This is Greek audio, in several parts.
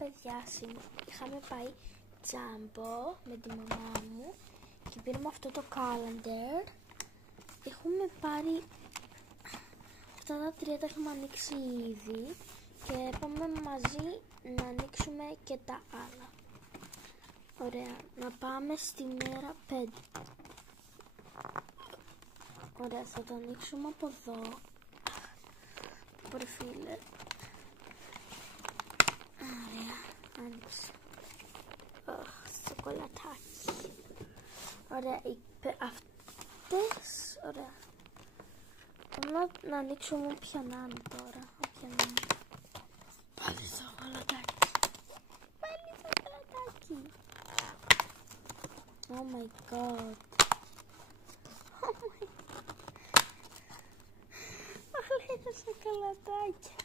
παιδιά, είχαμε πάει τζάμπο με τη μαμά μου και πήραμε αυτό το calendar. Έχουμε πάρει αυτά τα 3, τα έχουμε ανοίξει ήδη και πάμε μαζί να ανοίξουμε και τα άλλα. Ωραία, να πάμε στη μέρα 5. Ωραία, θα το ανοίξουμε από εδώ. Προφίλε. Ωραία, άνοιξε. Σοκολατάκι. Ωραία, αυτές, ωραία. Να ανοίξουμε όποια να είναι τώρα. Όποια να είναι. Πάλι σοκολατάκι. Πάλι σοκολατάκι. Oh my god. Oh my god. Όλα είναι σοκολατάκια.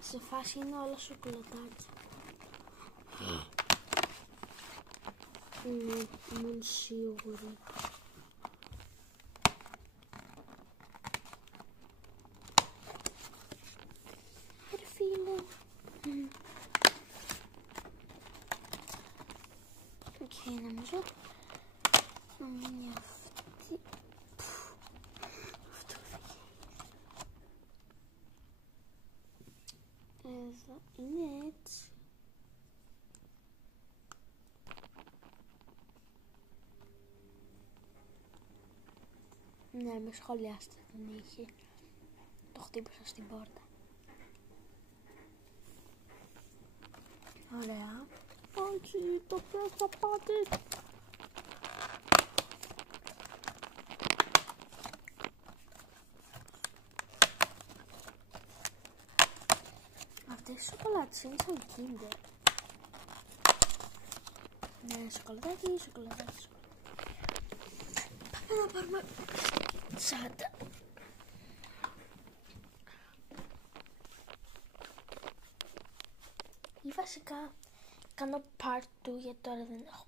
Σε φάση είναι όλα σοκολατάκια. Ήμουν σίγουρη. Ρε φίλε. Οκ, νομίζω να μείνει αυτή. Αυτό εδώ είναι έτσι. Ναι, με σχολιάστε, δεν είχε. Το χτύπησα στην πόρτα. Ωραία. Όχι, το ποιος θα πάτε. Αυτές οι σοκολάτες είναι σαν Kinder. Ναι, σοκολατάκι, σοκολατάκι. Πάμε να πάρουμε τσάντα. Ή βασικά κάνω part 2, γιατί τώρα δεν έχω